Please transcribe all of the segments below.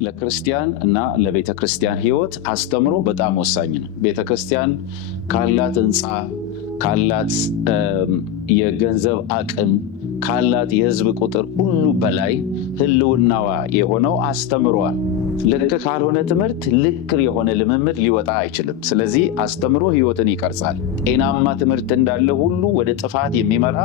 ለክርስቲያን እና ለቤተ ክርስቲያን ህይወት አስተምሮ በጣም ወሳኝ ነው። ቤተ ክርስቲያን ካላት ህንፃ፣ ካላት የገንዘብ አቅም፣ ካላት የህዝብ ቁጥር ሁሉ በላይ ህልውናዋ የሆነው አስተምሯል። ልክ ካልሆነ ትምህርት ልክ የሆነ ልምምድ ሊወጣ አይችልም። ስለዚህ አስተምሮ ህይወትን ይቀርጻል። ጤናማ ትምህርት እንዳለ ሁሉ ወደ ጥፋት የሚመራ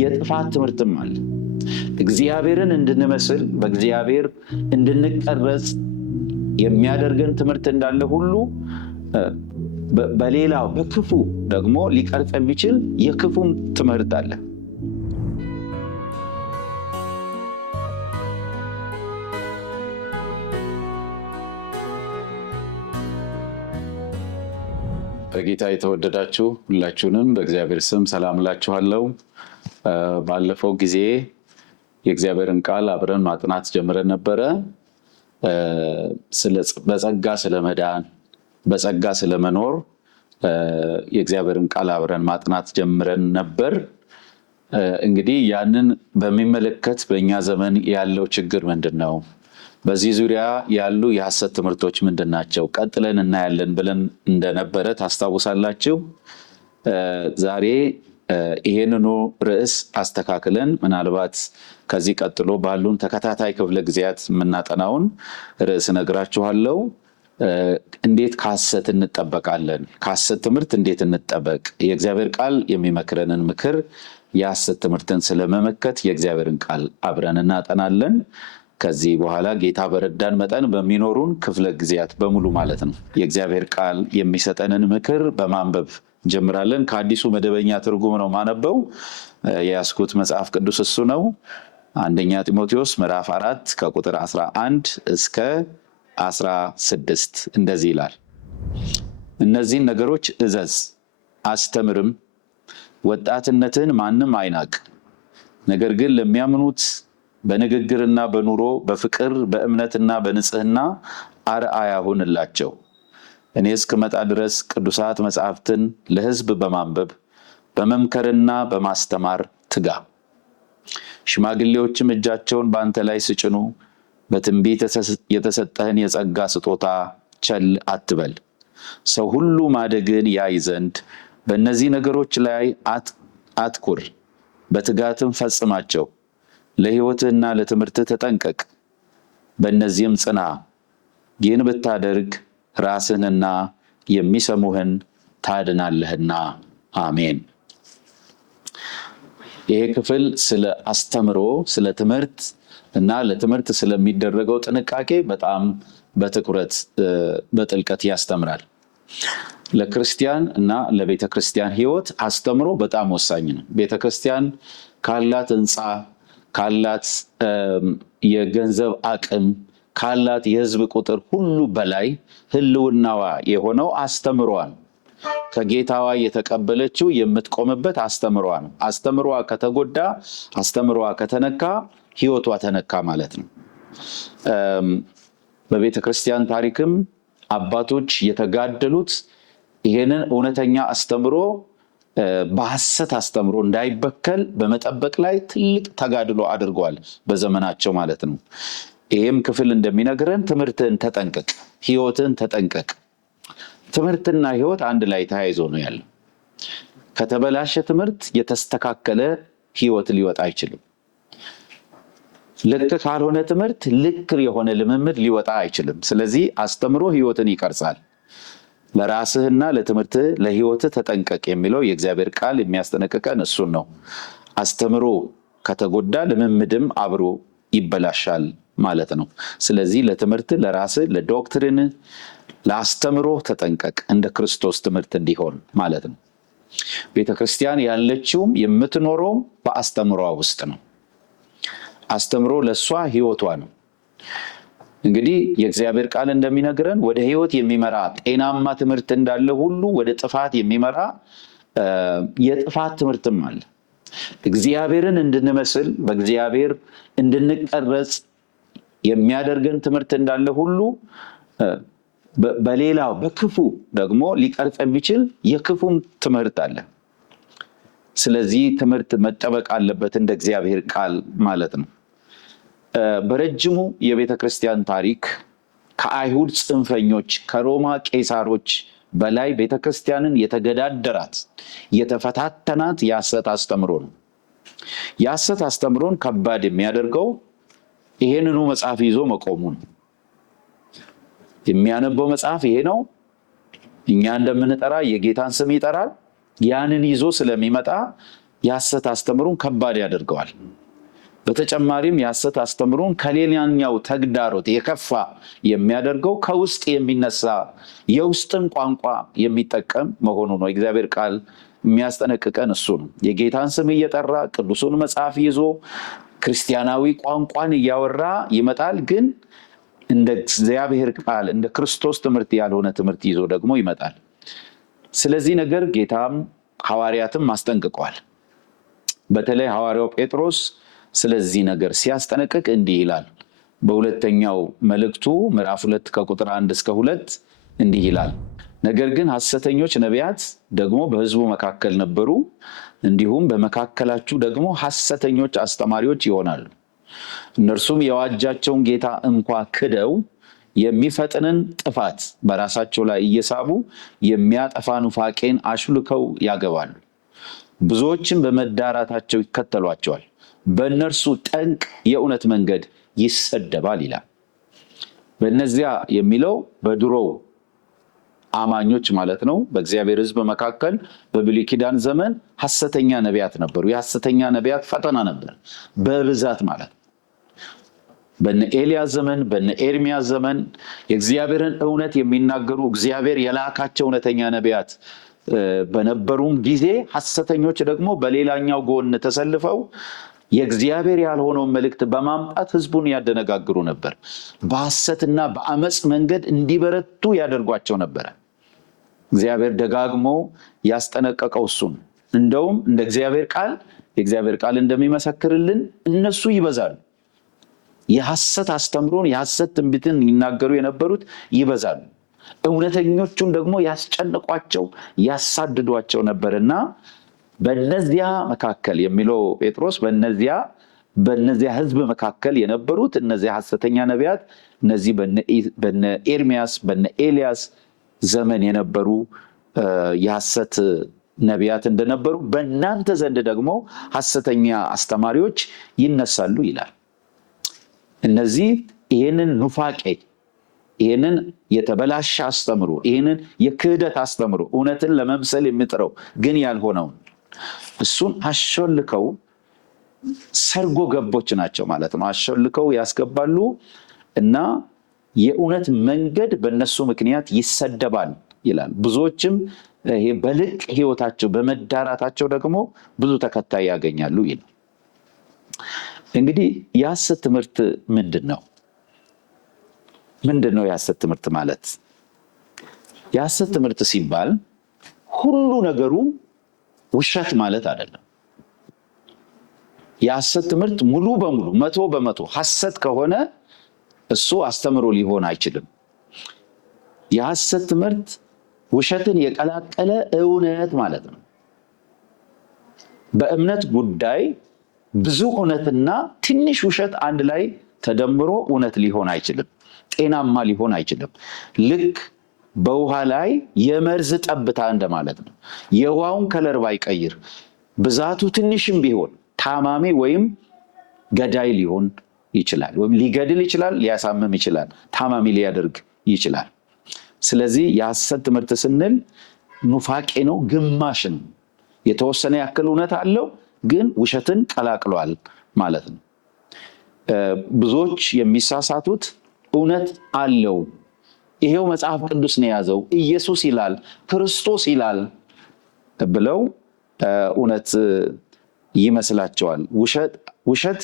የጥፋት ትምህርትም አለ። እግዚአብሔርን እንድንመስል በእግዚአብሔር እንድንቀረጽ የሚያደርገን ትምህርት እንዳለ ሁሉ በሌላው በክፉ ደግሞ ሊቀርጽ የሚችል የክፉም ትምህርት አለ። በጌታ የተወደዳችሁ ሁላችሁንም በእግዚአብሔር ስም ሰላም እላችኋለሁ። ባለፈው ጊዜ የእግዚአብሔርን ቃል አብረን ማጥናት ጀምረን ነበረ። በጸጋ ስለመዳን፣ በጸጋ ስለመኖር የእግዚአብሔርን ቃል አብረን ማጥናት ጀምረን ነበር። እንግዲህ ያንን በሚመለከት በእኛ ዘመን ያለው ችግር ምንድን ነው? በዚህ ዙሪያ ያሉ የሐሰት ትምህርቶች ምንድን ናቸው? ቀጥለን እናያለን ብለን እንደነበረ ታስታውሳላችሁ። ዛሬ ይሄንኑ ርዕስ አስተካክለን ምናልባት ከዚህ ቀጥሎ ባሉን ተከታታይ ክፍለ ጊዜያት የምናጠናውን ርዕስ እነግራችኋለሁ። እንዴት ከሐሰት እንጠበቃለን? ከሐሰት ትምህርት እንዴት እንጠበቅ? የእግዚአብሔር ቃል የሚመክረንን ምክር፣ የሐሰት ትምህርትን ስለመመከት የእግዚአብሔርን ቃል አብረን እናጠናለን። ከዚህ በኋላ ጌታ በረዳን መጠን በሚኖሩን ክፍለ ጊዜያት በሙሉ ማለት ነው የእግዚአብሔር ቃል የሚሰጠንን ምክር በማንበብ እንጀምራለን። ከአዲሱ መደበኛ ትርጉም ነው ማነበው። የያዝኩት መጽሐፍ ቅዱስ እሱ ነው። አንደኛ ጢሞቴዎስ ምዕራፍ 4 ከቁጥር 11 እስከ 16 እንደዚህ ይላል። እነዚህን ነገሮች እዘዝ፣ አስተምርም። ወጣትነትን ማንም አይናቅ፣ ነገር ግን ለሚያምኑት በንግግርና በኑሮ በፍቅር በእምነትና በንጽህና አርአያ ሁንላቸው። እኔ እስክመጣ ድረስ ቅዱሳት መጻሕፍትን ለሕዝብ በማንበብ በመምከርና በማስተማር ትጋ። ሽማግሌዎችም እጃቸውን በአንተ ላይ ሲጭኑ በትንቢት የተሰጠህን የጸጋ ስጦታ ቸል አትበል። ሰው ሁሉ ማደግን ያይ ዘንድ በእነዚህ ነገሮች ላይ አትኩር፣ በትጋትም ፈጽማቸው። ለሕይወትህና ለትምህርትህ ተጠንቀቅ፣ በእነዚህም ጽና። ይህን ብታደርግ ራስህንና የሚሰሙህን ታድናለህና። አሜን። ይሄ ክፍል ስለ አስተምሮ፣ ስለ ትምህርት እና ለትምህርት ስለሚደረገው ጥንቃቄ በጣም በትኩረት በጥልቀት ያስተምራል። ለክርስቲያን እና ለቤተ ክርስቲያን ህይወት አስተምሮ በጣም ወሳኝ ነው። ቤተ ክርስቲያን ካላት ህንፃ፣ ካላት የገንዘብ አቅም፣ ካላት የህዝብ ቁጥር ሁሉ በላይ ህልውናዋ የሆነው አስተምሯ ነው። ከጌታዋ የተቀበለችው የምትቆምበት አስተምሯ ነው። አስተምሯ ከተጎዳ፣ አስተምሯ ከተነካ ህይወቷ ተነካ ማለት ነው። በቤተ ክርስቲያን ታሪክም አባቶች የተጋደሉት ይሄንን እውነተኛ አስተምሮ በሐሰት አስተምሮ እንዳይበከል በመጠበቅ ላይ ትልቅ ተጋድሎ አድርገዋል በዘመናቸው ማለት ነው። ይህም ክፍል እንደሚነግረን ትምህርትን ተጠንቀቅ፣ ህይወትን ተጠንቀቅ። ትምህርትና ህይወት አንድ ላይ ተያይዞ ነው ያለው። ከተበላሸ ትምህርት የተስተካከለ ህይወት ሊወጣ አይችልም። ልክ ካልሆነ ትምህርት ልክ የሆነ ልምምድ ሊወጣ አይችልም። ስለዚህ አስተምሮ ህይወትን ይቀርጻል። ለራስህና ለትምህርትህ ለህይወትህ ተጠንቀቅ የሚለው የእግዚአብሔር ቃል የሚያስጠነቅቀን እሱን ነው። አስተምሮ ከተጎዳ ልምምድም አብሮ ይበላሻል ማለት ነው። ስለዚህ ለትምህርትህ፣ ለራስህ፣ ለዶክትሪን፣ ለአስተምሮ ተጠንቀቅ፣ እንደ ክርስቶስ ትምህርት እንዲሆን ማለት ነው። ቤተክርስቲያን ያለችውም የምትኖረውም በአስተምሯ ውስጥ ነው። አስተምሮ ለእሷ ህይወቷ ነው። እንግዲህ የእግዚአብሔር ቃል እንደሚነግረን ወደ ህይወት የሚመራ ጤናማ ትምህርት እንዳለ ሁሉ ወደ ጥፋት የሚመራ የጥፋት ትምህርትም አለ። እግዚአብሔርን እንድንመስል በእግዚአብሔር እንድንቀረጽ የሚያደርገን ትምህርት እንዳለ ሁሉ በሌላው በክፉ ደግሞ ሊቀርጽ የሚችል የክፉም ትምህርት አለ። ስለዚህ ትምህርት መጠበቅ አለበት እንደ እግዚአብሔር ቃል ማለት ነው። በረጅሙ የቤተ ክርስቲያን ታሪክ ከአይሁድ ጽንፈኞች ከሮማ ቄሳሮች በላይ ቤተ ክርስቲያንን የተገዳደራት የተፈታተናት የሐሰት አስተምሮ ነው። የሐሰት አስተምሮን ከባድ የሚያደርገው ይሄንኑ መጽሐፍ ይዞ መቆሙ ነው። የሚያነበው መጽሐፍ ይሄ ነው። እኛ እንደምንጠራ የጌታን ስም ይጠራል። ያንን ይዞ ስለሚመጣ የሐሰት አስተምሮን ከባድ ያደርገዋል። በተጨማሪም የሐሰት አስተምሮን ከሌላኛው ተግዳሮት የከፋ የሚያደርገው ከውስጥ የሚነሳ የውስጥን ቋንቋ የሚጠቀም መሆኑ ነው። እግዚአብሔር ቃል የሚያስጠነቅቀን እሱ ነው። የጌታን ስም እየጠራ ቅዱሱን መጽሐፍ ይዞ ክርስቲያናዊ ቋንቋን እያወራ ይመጣል። ግን እንደ እግዚአብሔር ቃል እንደ ክርስቶስ ትምህርት ያልሆነ ትምህርት ይዞ ደግሞ ይመጣል። ስለዚህ ነገር ጌታም ሐዋርያትም አስጠንቅቀዋል። በተለይ ሐዋርያው ጴጥሮስ ስለዚህ ነገር ሲያስጠነቅቅ እንዲህ ይላል። በሁለተኛው መልእክቱ ምዕራፍ 2 ከቁጥር 1 እስከ 2 እንዲህ ይላል። ነገር ግን ሐሰተኞች ነቢያት ደግሞ በሕዝቡ መካከል ነበሩ፣ እንዲሁም በመካከላችሁ ደግሞ ሐሰተኞች አስተማሪዎች ይሆናሉ። እነርሱም የዋጃቸውን ጌታ እንኳ ክደው የሚፈጥንን ጥፋት በራሳቸው ላይ እየሳቡ የሚያጠፋ ኑፋቄን አሹልከው ያገባሉ። ብዙዎችም በመዳራታቸው ይከተሏቸዋል፣ በእነርሱ ጠንቅ የእውነት መንገድ ይሰደባል ይላል። በእነዚያ የሚለው በድሮው አማኞች ማለት ነው። በእግዚአብሔር ሕዝብ መካከል በብሉይ ኪዳን ዘመን ሐሰተኛ ነቢያት ነበሩ። የሐሰተኛ ነቢያት ፈተና ነበር በብዛት ማለት ነው። በነ ኤልያስ ዘመን በነ ኤርሚያስ ዘመን የእግዚአብሔርን እውነት የሚናገሩ እግዚአብሔር የላካቸው እውነተኛ ነቢያት በነበሩም ጊዜ ሐሰተኞች ደግሞ በሌላኛው ጎን ተሰልፈው የእግዚአብሔር ያልሆነውን መልእክት በማምጣት ሕዝቡን ያደነጋግሩ ነበር። በሐሰትና በአመፅ መንገድ እንዲበረቱ ያደርጓቸው ነበር። እግዚአብሔር ደጋግሞ ያስጠነቀቀው እሱን። እንደውም እንደ የእግዚአብሔር ቃል እንደሚመሰክርልን እነሱ ይበዛሉ። የሐሰት አስተምሮን የሐሰት ትንቢትን ይናገሩ የነበሩት ይበዛሉ። እውነተኞቹን ደግሞ ያስጨንቋቸው ያሳድዷቸው ነበርና በእነዚያ መካከል የሚለው ጴጥሮስ በእነዚያ ሕዝብ መካከል የነበሩት እነዚያ ሐሰተኛ ነቢያት እነዚህ በነ ኤርሚያስ በነ ኤልያስ ዘመን የነበሩ የሐሰት ነቢያት እንደነበሩ በእናንተ ዘንድ ደግሞ ሐሰተኛ አስተማሪዎች ይነሳሉ ይላል። እነዚህ ይህንን ኑፋቄ ይህንን የተበላሸ አስተምሮ ይህንን የክህደት አስተምሮ እውነትን ለመምሰል የሚጥረው ግን ያልሆነውን እሱን አሾልከው ሰርጎ ገቦች ናቸው ማለት ነው። አሾልከው ያስገባሉ እና የእውነት መንገድ በእነሱ ምክንያት ይሰደባል ይላል። ብዙዎችም ይሄ በልቅ ሕይወታቸው በመዳራታቸው ደግሞ ብዙ ተከታይ ያገኛሉ ይላል። እንግዲህ የሐሰት ትምህርት ምንድን ነው? ምንድን ነው የሐሰት ትምህርት ማለት? የሐሰት ትምህርት ሲባል ሁሉ ነገሩ ውሸት ማለት አይደለም። የሐሰት ትምህርት ሙሉ በሙሉ 100% ሐሰት ከሆነ እሱ አስተምሮ ሊሆን አይችልም። የሐሰት ትምህርት ውሸትን የቀላቀለ እውነት ማለት ነው። በእምነት ጉዳይ ብዙ እውነትና ትንሽ ውሸት አንድ ላይ ተደምሮ እውነት ሊሆን አይችልም፣ ጤናማ ሊሆን አይችልም። ልክ በውሃ ላይ የመርዝ ጠብታ እንደማለት ነው። የውሃውን ከለር ባይቀይር ብዛቱ ትንሽም ቢሆን ታማሚ ወይም ገዳይ ሊሆን ይችላል፣ ወይም ሊገድል ይችላል፣ ሊያሳምም ይችላል፣ ታማሚ ሊያደርግ ይችላል። ስለዚህ የሐሰት ትምህርት ስንል ኑፋቄ ነው፣ ግማሽ ነው። የተወሰነ ያክል እውነት አለው ግን ውሸትን ቀላቅሏል ማለት ነው። ብዙዎች የሚሳሳቱት እውነት አለው፣ ይሄው መጽሐፍ ቅዱስ ነው የያዘው፣ ኢየሱስ ይላል፣ ክርስቶስ ይላል ብለው እውነት ይመስላቸዋል። ውሸት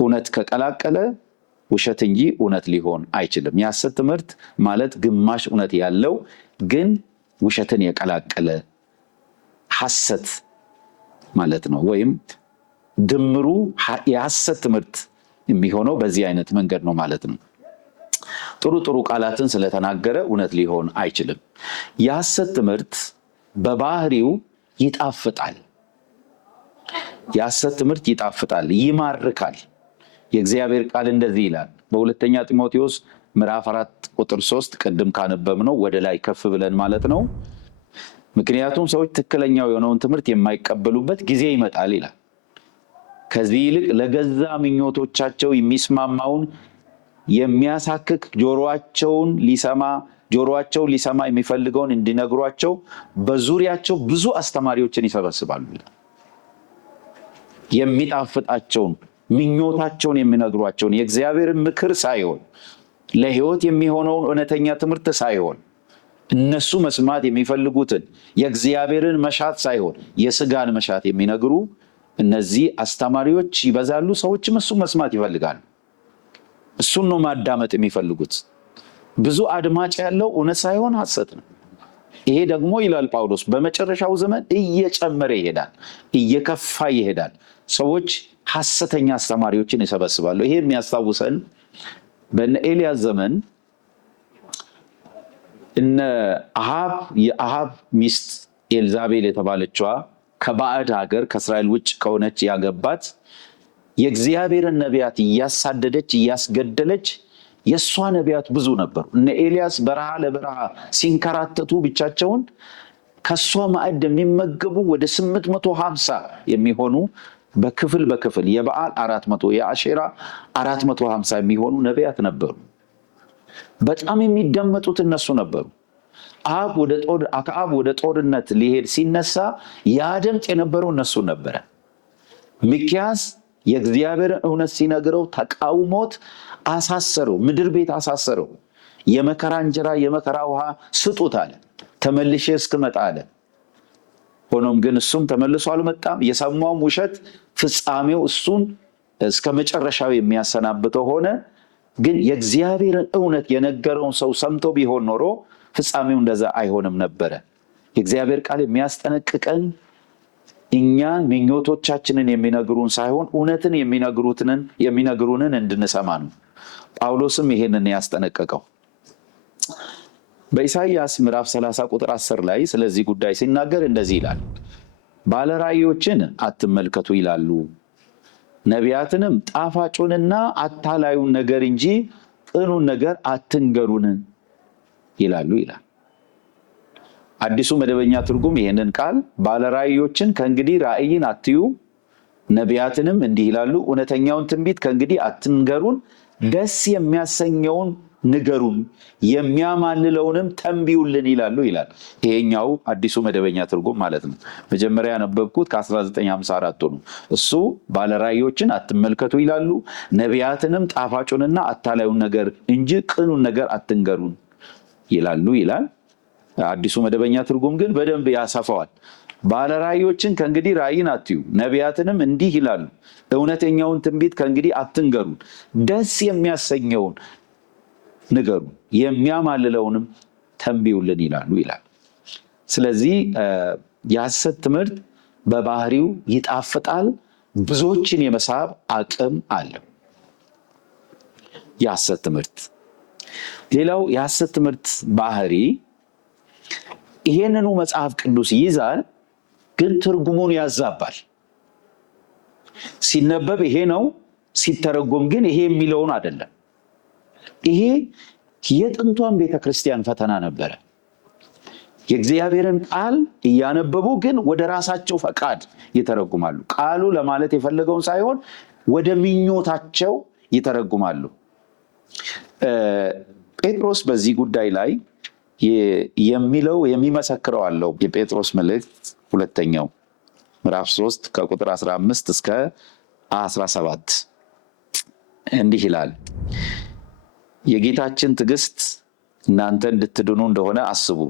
እውነት ከቀላቀለ ውሸት እንጂ እውነት ሊሆን አይችልም። የሐሰት ትምህርት ማለት ግማሽ እውነት ያለው ግን ውሸትን የቀላቀለ ሐሰት ማለት ነው። ወይም ድምሩ የሐሰት ትምህርት የሚሆነው በዚህ አይነት መንገድ ነው ማለት ነው። ጥሩ ጥሩ ቃላትን ስለተናገረ እውነት ሊሆን አይችልም። የሐሰት ትምህርት በባህሪው ይጣፍጣል። የሐሰት ትምህርት ይጣፍጣል፣ ይማርካል። የእግዚአብሔር ቃል እንደዚህ ይላል በሁለተኛ ጢሞቴዎስ ምዕራፍ 4 ቁጥር 3 ቅድም ካነበብነው ወደ ላይ ከፍ ብለን ማለት ነው። ምክንያቱም ሰዎች ትክክለኛው የሆነውን ትምህርት የማይቀበሉበት ጊዜ ይመጣል ይላል። ከዚህ ይልቅ ለገዛ ምኞቶቻቸው የሚስማማውን የሚያሳክክ ጆሮአቸው ሊሰማ የሚፈልገውን እንዲነግሯቸው በዙሪያቸው ብዙ አስተማሪዎችን ይሰበስባሉ ይላል። የሚጣፍጣቸውን ምኞታቸውን የሚነግሯቸውን የእግዚአብሔርን ምክር ሳይሆን ለሕይወት የሚሆነውን እውነተኛ ትምህርት ሳይሆን እነሱ መስማት የሚፈልጉትን የእግዚአብሔርን መሻት ሳይሆን የስጋን መሻት የሚነግሩ እነዚህ አስተማሪዎች ይበዛሉ። ሰዎችም እሱ መስማት ይፈልጋሉ። እሱን ነው ማዳመጥ የሚፈልጉት። ብዙ አድማጭ ያለው እውነት ሳይሆን ሐሰት ነው። ይሄ ደግሞ ይላል ጳውሎስ በመጨረሻው ዘመን እየጨመረ ይሄዳል፣ እየከፋ ይሄዳል። ሰዎች ሐሰተኛ አስተማሪዎችን ይሰበስባሉ። ይሄ የሚያስታውሰን በእነ ኤልያስ ዘመን እነ የአሃብ ሚስት ኤልዛቤል የተባለችዋ ከባዕድ ሀገር ከእስራኤል ውጭ ከሆነች ያገባት የእግዚአብሔርን ነቢያት እያሳደደች እያስገደለች፣ የእሷ ነቢያት ብዙ ነበሩ። እነ ኤልያስ በረሃ ለበረሃ ሲንከራተቱ ብቻቸውን ከእሷ ማዕድ የሚመገቡ ወደ 850 የሚሆኑ በክፍል የበዓል 400 የአሼራ 450 የሚሆኑ ነቢያት ነበሩ። በጣም የሚደመጡት እነሱ ነበሩ። አክዓብ ወደ ጦርነት ሊሄድ ሲነሳ ያደምጥ የነበረው እነሱ ነበረ። ሚክያስ የእግዚአብሔርን እውነት ሲነግረው ተቃውሞት አሳሰረው፣ ምድር ቤት አሳሰረው። የመከራ እንጀራ የመከራ ውሃ ስጡት አለ፣ ተመልሼ እስክመጣ አለ። ሆኖም ግን እሱም ተመልሶ አልመጣም። የሰማውም ውሸት ፍጻሜው እሱን እስከ መጨረሻው የሚያሰናብተው ሆነ። ግን የእግዚአብሔርን እውነት የነገረውን ሰው ሰምቶ ቢሆን ኖሮ ፍጻሜው እንደዛ አይሆንም ነበረ። የእግዚአብሔር ቃል የሚያስጠነቅቀን እኛን ምኞቶቻችንን የሚነግሩን ሳይሆን እውነትን የሚነግሩንን እንድንሰማ ነው። ጳውሎስም ይሄንን ያስጠነቀቀው በኢሳይያስ ምዕራፍ 30 ቁጥር 10 ላይ ስለዚህ ጉዳይ ሲናገር እንደዚህ ይላል። ባለራእዮችን አትመልከቱ ይላሉ፣ ነቢያትንም ጣፋጩንና አታላዩን ነገር እንጂ ቅኑን ነገር አትንገሩን ይላሉ ይላል። አዲሱ መደበኛ ትርጉም ይሄንን ቃል ባለራእዮችን ከእንግዲህ ራእይን አትዩ፣ ነቢያትንም እንዲህ ይላሉ፣ እውነተኛውን ትንቢት ከእንግዲህ አትንገሩን፣ ደስ የሚያሰኘውን ንገሩን፣ የሚያማልለውንም ተንቢዩልን ይላሉ ይላል። ይሄኛው አዲሱ መደበኛ ትርጉም ማለት ነው። መጀመሪያ ያነበብኩት ከ1954 ነው። እሱ ባለራእዮችን አትመልከቱ ይላሉ፣ ነቢያትንም ጣፋጩንና አታላዩን ነገር እንጂ ቅኑን ነገር አትንገሩን ይላሉ ይላል። አዲሱ መደበኛ ትርጉም ግን በደንብ ያሰፋዋል። ባለራእዮችን ከእንግዲህ ራእይን አትዩ፣ ነቢያትንም እንዲህ ይላሉ፣ እውነተኛውን ትንቢት ከእንግዲህ አትንገሩን፣ ደስ የሚያሰኘውን ንገሩ፣ የሚያማልለውንም ተንቢዩልን ይላሉ ይላል። ስለዚህ የሐሰት ትምህርት በባህሪው ይጣፍጣል፣ ብዙዎችን የመሳብ አቅም አለው። የሐሰት ትምህርት ሌላው የሐሰት ትምህርት ባህሪ ይሄንኑ መጽሐፍ ቅዱስ ይይዛል፣ ግን ትርጉሙን ያዛባል። ሲነበብ ይሄ ነው፣ ሲተረጎም ግን ይሄ የሚለውን አይደለም። ይሄ የጥንቷን ቤተክርስቲያን ፈተና ነበረ። የእግዚአብሔርን ቃል እያነበቡ ግን ወደ ራሳቸው ፈቃድ ይተረጉማሉ። ቃሉ ለማለት የፈለገውን ሳይሆን ወደ ምኞታቸው ይተረጉማሉ። ጴጥሮስ በዚህ ጉዳይ ላይ የሚመሰክረው አለው። የጴጥሮስ መልእክት ሁለተኛው ምዕራፍ 3 ከቁጥር 15 እስከ 17 እንዲህ ይላል። የጌታችን ትዕግስት እናንተ እንድትድኑ እንደሆነ አስቡ።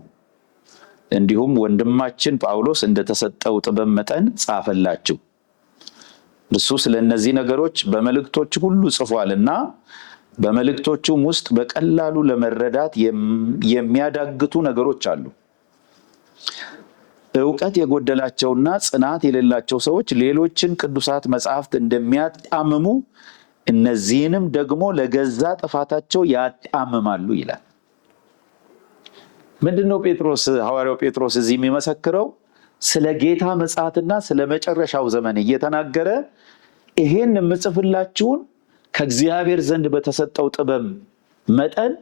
እንዲሁም ወንድማችን ጳውሎስ እንደተሰጠው ጥበብ መጠን ጻፈላችሁ። እርሱ ስለ እነዚህ ነገሮች በመልእክቶች ሁሉ ጽፏልና በመልእክቶቹም ውስጥ በቀላሉ ለመረዳት የሚያዳግቱ ነገሮች አሉ። ዕውቀት የጎደላቸውና ጽናት የሌላቸው ሰዎች ሌሎችን ቅዱሳት መጻሕፍት እንደሚያጣምሙ እነዚህንም ደግሞ ለገዛ ጥፋታቸው ያጣምማሉ ይላል። ምንድነው ሐዋርያው ጴጥሮስ እዚህ የሚመሰክረው? ስለ ጌታ ምጽአትና ስለ መጨረሻው ዘመን እየተናገረ ይሄን የምጽፍላችሁን ከእግዚአብሔር ዘንድ በተሰጠው ጥበብ መጠን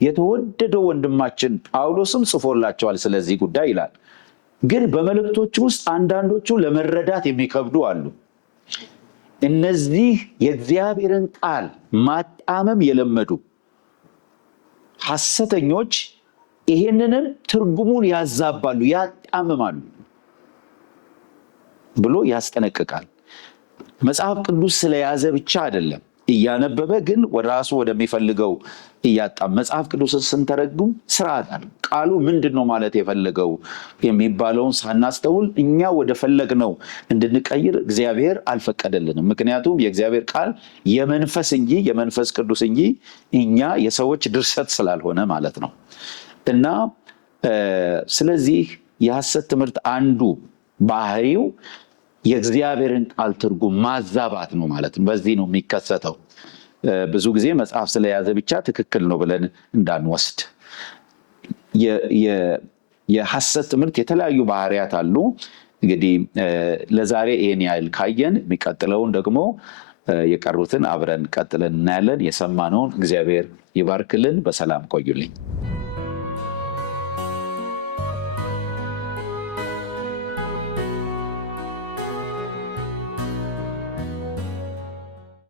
የተወደደው ወንድማችን ጳውሎስም ጽፎላቸዋል ስለዚህ ጉዳይ ይላል። ግን በመልእክቶች ውስጥ አንዳንዶቹ ለመረዳት የሚከብዱ አሉ። እነዚህ የእግዚአብሔርን ቃል ማጣመም የለመዱ ሐሰተኞች ይሄንንም ትርጉሙን ያዛባሉ፣ ያጣምማሉ ብሎ ያስጠነቅቃል። መጽሐፍ ቅዱስ ስለያዘ ብቻ አይደለም እያነበበ ግን ራሱ ወደሚፈልገው እያጣም። መጽሐፍ ቅዱስን ስንተረጉም ስርዓት አለ። ቃሉ ምንድን ነው ማለት የፈለገው የሚባለውን ሳናስተውል እኛ ወደ ፈለግነው እንድንቀይር እግዚአብሔር አልፈቀደልንም። ምክንያቱም የእግዚአብሔር ቃል የመንፈስ እንጂ የመንፈስ ቅዱስ እንጂ እኛ የሰዎች ድርሰት ስላልሆነ ማለት ነው። እና ስለዚህ የሐሰት ትምህርት አንዱ ባህሪው የእግዚአብሔርን ቃል ትርጉም ማዛባት ነው ማለት ነው። በዚህ ነው የሚከሰተው። ብዙ ጊዜ መጽሐፍ ስለያዘ ብቻ ትክክል ነው ብለን እንዳንወስድ። የሐሰት ትምህርት የተለያዩ ባህሪያት አሉ። እንግዲህ ለዛሬ ይሄን ያህል ካየን የሚቀጥለውን ደግሞ የቀሩትን አብረን ቀጥለን እናያለን። የሰማነውን እግዚአብሔር ይባርክልን። በሰላም ቆዩልኝ።